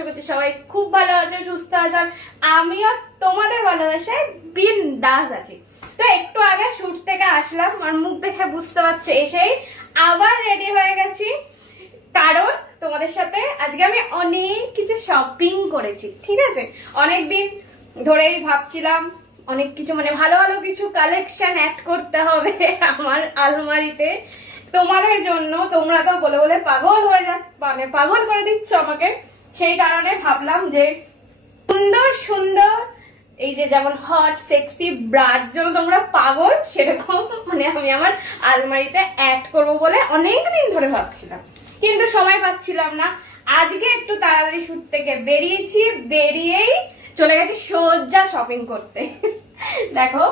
আশা করছি সবাই খুব ভালো আছে, সুস্থ আছে, আর আমিও তোমাদের ভালোবাসায় বিন্দাস আছি। তো একটু আগে শুট থেকে আসলাম, আর মুখ দেখে বুঝতে পারছো এসেই আবার রেডি হয়ে গেছি, কারণ তোমাদের সাথে আজকে আমি অনেক কিছু শপিং করেছি। ঠিক আছে, অনেকদিন ধরেই ভাবছিলাম অনেক কিছু মানে ভালো ভালো কিছু কালেকশন অ্যাড করতে হবে আমার আলমারিতে তোমাদের জন্য। তোমরা তো বলে বলে পাগল হয়ে মানে পাগল করে দিচ্ছ আমাকে, সেই কারণে ভাবলাম যে সুন্দর সুন্দর এই যে যেমন হট সেক্সি ব্রার জন্য তোমরা পাগল, সেরকম মানে আমি আমার আলমারিতে অ্যাড করবো বলে অনেকদিন ধরে ভাবছিলাম, কিন্তু সময় পাচ্ছিলাম না। আজকে একটু তাড়াতাড়ি শুট থেকে বেরিয়েছি, বেরিয়েই চলে গেছি সোজা শপিং করতে। দেখো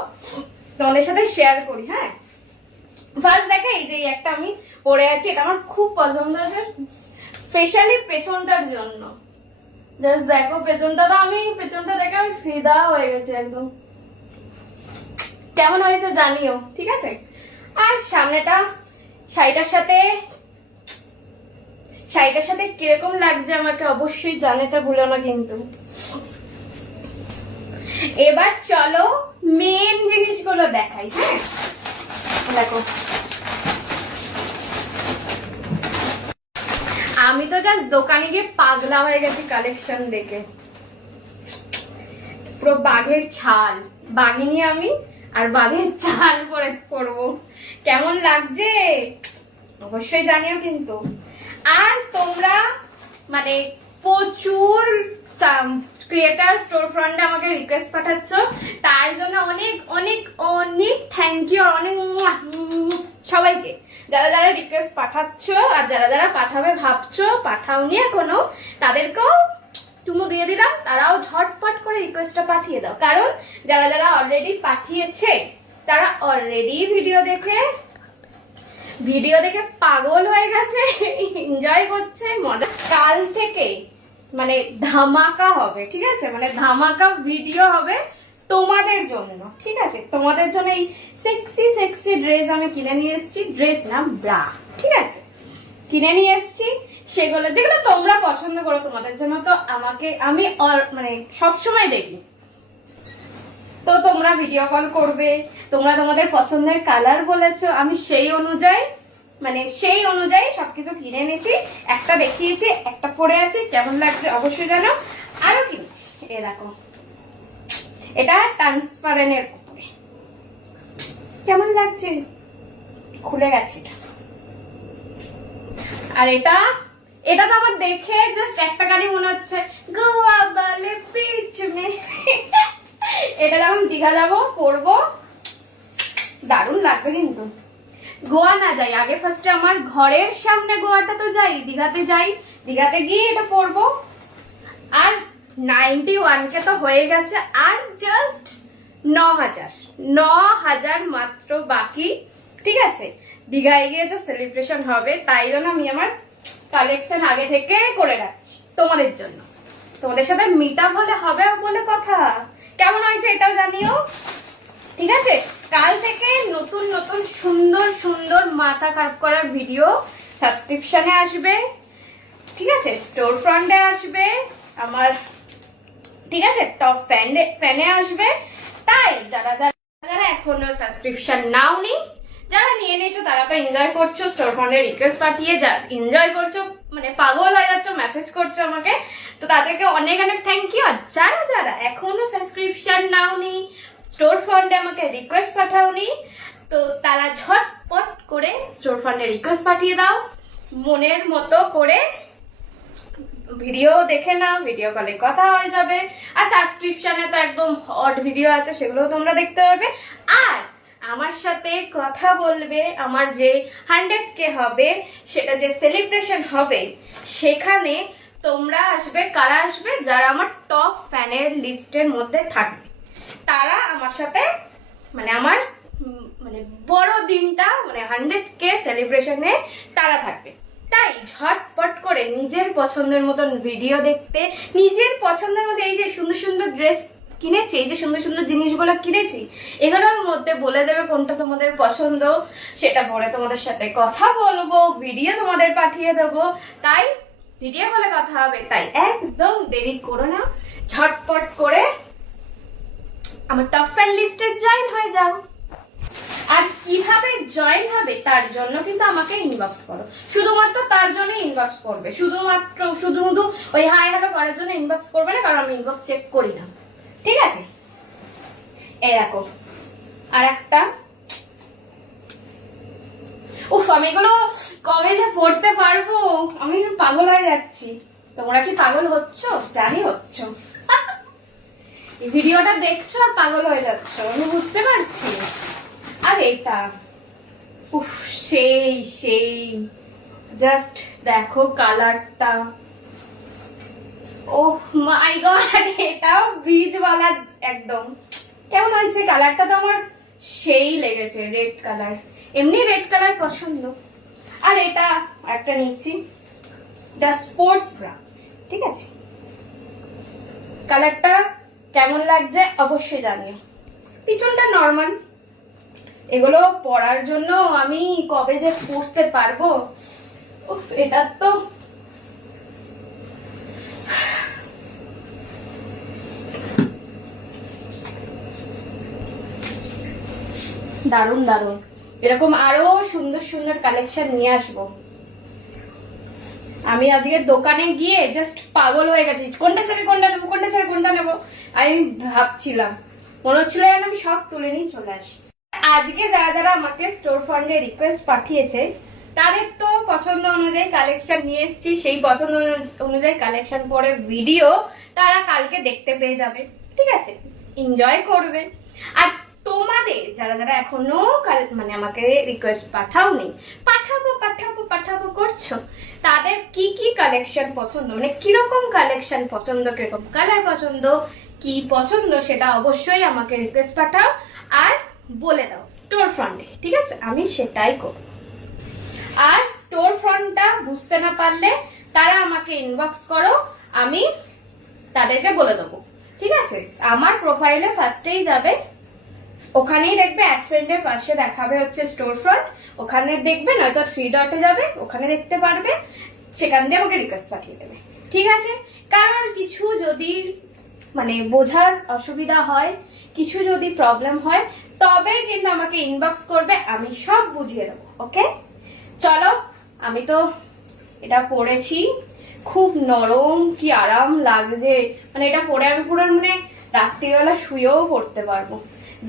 তোমাদের সাথে শেয়ার করি। হ্যাঁ, ফার্স্ট দেখে এই যে একটা আমি পরে আছি, এটা আমার খুব পছন্দ হয়েছে, স্পেশালি পেছনটার জন্য। জাস্ট দেখো পেছনটা দেখে আমি ফিদা হয়ে গেছি একদম। কেমন হয়েছে জানিও, ঠিক আছে। আর সামনেটা শাড়িটার সাথে কিরকম লাগছে আমাকে অবশ্যই জানাতে ভুলো না কিন্তু। এবার চলো মেন জিনিসগুলো দেখাই। হ্যাঁ দেখো, আমি তো জাস্ট দোকানে গিয়ে পাগলা হয়ে গেছি কালেকশন দেখে। পুরো বাঘের ছাল, বাঘিনী আমি, আর বাঘের ছাল পরে পরবো, কেমন লাগছে অবশ্যই জানিও কিন্তু। আর তোমরা মানে প্রচুর ক্রিয়েটার স্টোর ফ্রন্টে আমাকে রিকোয়েস্ট পাঠাচ্ছ, তার জন্য অনেক অনেক অনেক থ্যাংক ইউ, অনেক সবাইকে যারা যারা রিকোয়েস্ট পাঠাচ্ছ, আর যারা যারা পাঠাবে ভাবছো পাঠাওনি এখনো, তাদেরকেও চুমু দিয়ে দিলাম। তারাও ঝটপট করে রিকোয়েস্টটা পাঠিয়ে দাও, কারণ যারা যারা অলরেডি পাঠিয়েছে তারা অলরেডি ভিডিও দেখে পাগল হয়ে গেছে, এনজয় করছে, মজা। কাল থেকে মানে ধামাকা হবে, ঠিক আছে, মানে ধামাকা ভিডিও হবে তোমাদের জন্য। ঠিক আছে, তোমাদের জন্য এই সেক্সি সেক্সি ড্রেস আমি কিনে নিয়ে এসেছি, ড্রেস না ব্রা, ঠিক আছে, কিনে নিয়ে এসেছি সেগুলো যেগুলো তোমরা পছন্দ করো তোমাদের জন্য। তো আমি মানে সবসময় দেখি, তো তোমরা ভিডিও কল করবে, তোমরা তোমাদের পছন্দের কালার বলেছো, আমি সেই অনুযায়ী সবকিছু কিনে নিয়েছি। একটা দেখিয়েছি, একটা পরে আছে, কেমন লাগছে অবশ্যই জানো। আরো কিনেছি, এ দেখো, এটা ট্রান্সপারেন্টের উপরে, কেমন লাগছে, খুলে গেছে। আর এটা তো আমার দেখে জাস্ট একটা গাড়ি মনে হচ্ছে, গোয়া বালে বিচ মে। এটা যখন দীঘা যাবো পরবো, দারুণ লাগবে কিন্তু। গোয়া না যাই আগে, ফার্স্টে আমার ঘরের সামনে গোয়াটা তো যাই, দীঘাতে গিয়ে এটা পরবো। আর 91K তো হয়ে গেছে, আর জাস্ট 9,000 মাত্র বাকি। ঠিক আছে, দীঘায় গিয়ে তো সেলিব্রেশন হবে, তাই জন্য আমি আমার কালেকশন আগে থেকে করে রাখছি তোমাদের জন্য। তোমাদের সাথে মিট আপ হবে বলে কথা। কেমন হয়েছে এটাও জানিও, ঠিক আছে। কাল থেকে নতুন নতুন সুন্দর সুন্দর মাথা খারাপ করার ভিডিও সাবস্ক্রিপশনে আসবে, ঠিক আছে, স্টোর ফ্রন্টে আসবে আমার, ঠিক আছে, টপ ফ্যানে আসবে। তাই যারা যারা এখনো সাবস্ক্রিপশন নাওনি, যারা নিয়ে নিয়েছো তারা তো এনজয় করছো, স্টোর ফ্রন্টে রিকোয়েস্ট পাঠিয়ে যা এনজয় করছো, মানে পাগল হয়ে যাচ্ছ, মেসেজ করছো আমাকে, তো তাদেরকে অনেক অনেক থ্যাংক ইউ। আর যারা যারা এখনো সাবস্ক্রিপশন নাওনি, স্টোর ফ্রন্টে আমাকে রিকোয়েস্ট পাঠাওনি, তো তারা ঝটপট করে স্টোর ফ্রন্টে রিকোয়েস্ট পাঠিয়ে দাও, মনের মতো করে ভিডিও দেখে নাও, ভিডিও কলে কথা হয়ে যাবে। আর সাবস্ক্রিপশনে তো একদম হট ভিডিও আছে, সেগুলো তোমরা দেখতে পারবে। আর আমার সাথে কথা বলবে, আমার যে 100K হবে, সেটা যে সেলিব্রেশন হবে, সেখানে তোমরা আসবে। কারা আসবে? যারা আমার টপ ফ্যানের লিস্টের মধ্যে থাকবে, তারা আমার সাথে মানে আমার মানে বড় দিনটা মানে 100K সেলিব্রেশনে তারা থাকবে। তাই ঝটপট করে নিজের পছন্দের মতন ভিডিও দেখতে, নিজের পছন্দের মধ্যে এই যে সুন্দর সুন্দর ড্রেস কিনেছি, এই যে সুন্দর সুন্দর জিনিসগুলো কিনেছি, এগুলোর মধ্যে বলে দেবে কোনটা তোমাদের পছন্দ, সেটা পরে তোমাদের সাথে কথা বলবো, ভিডিও তোমাদের পাঠিয়ে দেবো। তাই ভিডিও কলে কথা হবে, তাই একদম দেরি করো না, ঝটপট করে আমার টপ ফ্যান লিস্টে জয়েন হয়ে যাও। আর কিভাবে জয়েন হবে তার জন্য কিন্তু আমাকে ইনবক্স করো, শুধুমাত্র তার জন্য ইনবক্স করবে, শুধু ওই হাই হ্যালো করার জন্য ইনবক্স করবে না, কারণ আমি ইনবক্স চেক করি না, ঠিক আছে? এই দেখো আর একটা, উফ আমি এগুলো কবে যে পড়তে পারবো, আমি পাগল হয়ে যাচ্ছি। তোমরা কি পাগল হচ্ছ? জানি হচ্ছ, ভিডিওটা দেখছো আর পাগল হয়ে যাচ্ছ, আমি বুঝতে পারছি। আর এটা উফ সেই সেই, জাস্ট দেখো কালারটা, ওহ মাই গড, এটাও বীজওয়ালা একদম। কেমন হয়েছে কালারটা? তো আমার সেই লেগেছে, রেড কালার, এমনি রেড কালার পছন্দ। আর এটা একটা নিয়েছি, এটা স্পোর্টস ব্রা, ঠিক আছে? কালারটা কেমন লাগছে অবশ্যই জানিও। পিছনটা নর্মাল, এগুলো পরার জন্য আমি কবে যে পরতে পারবো, উফ এটা তো দারুণ দারুণ। এরকম আরো সুন্দর সুন্দর কালেকশন নিয়ে আসবো। আমি আজকে দোকানে গিয়ে জাস্ট পাগল হয়ে গেছি, কোনটা ছেড়ে কোনটা নেবো, কোনটা ছেড়ে কোনটা নেবো আমি ভাবছিলাম, মনে হচ্ছিল যেন আমি সব তুলে নিয়ে চলে আসি। আজকে যারা যারা আমাকে স্টোর ফান্ডে রিকোয়েস্ট পাঠিয়েছে তাদের তো পছন্দ অনুযায়ী কালেকশন নিয়ে এসেছি, সেই পছন্দ অনুযায়ী কালেকশন পরে ভিডিও তারা কালকে দেখতে পেয়ে যাবে, ঠিক আছে? এনজয় করবে। আর তোমাদের যারা যারা এখনো মানে আমাকে রিকোয়েস্ট পাঠাওনি, পাঠাবো পাঠাবো পাঠাবো করছো, তাদের কি কি কালেকশন পছন্দ, মানে কিরকম কালেকশন পছন্দ, কিরকম কালার পছন্দ, কি পছন্দ, সেটা অবশ্যই আমাকে রিকোয়েস্ট পাঠাও আর বলে দাও স্টোর ফ্রন্টে, ঠিক আছে? আমি সেটাই করব। আর স্টোর ফ্রন্টটা বুঝতে না পারলে তারা আমাকে ইনবক্স করো, আমি তাদেরকে বলে দেবো, ঠিক আছে? আমার প্রোফাইলে ফার্স্টেই যাবে, ওখানেই দেখবে অ্যাড ফ্রেন্ডের পাশে দেখাবে হচ্ছে স্টোর ফ্রন্ট, ওখানে দেখবে, নয়তো 3 ডটে যাবে, ওখানে দেখতে পারবে, সেখান দিয়ে আমাকে রিকোয়েস্ট পাঠিয়ে দেবে, ঠিক আছে? কারণ কিছু যদি মানে বোঝার অসুবিধা হয়, কিছু যদি প্রবলেম হয়, তবে কিন্তু আমাকে ইনবক্স করবে, আমি সব বুঝিয়ে দেবো, ওকে? চলো, আমি তো এটা পরেছি, খুব নরম, কি আরাম লাগছে, মানে এটা পরে আমি পুরো মানে রাত্রিবেলা শুয়েও পড়তে পারবো,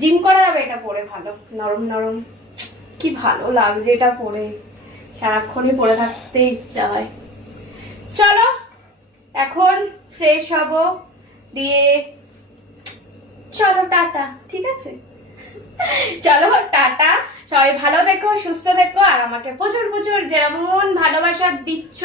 জিম করা যাবে এটা পরে, ভালো নরম নরম, কি ভালো লাগছে এটা পরে, সারাক্ষণই পরে থাকতে ইচ্ছা হয়। চলো এখন ফ্রেশ হব, দিয়ে চলো টাটা, ঠিক আছে? চলো টাটা, সবাই ভালো থেকো, সুস্থ থেকো, আর আমাকে প্রচুর প্রচুর যেমন ভালোবাসা দিচ্ছ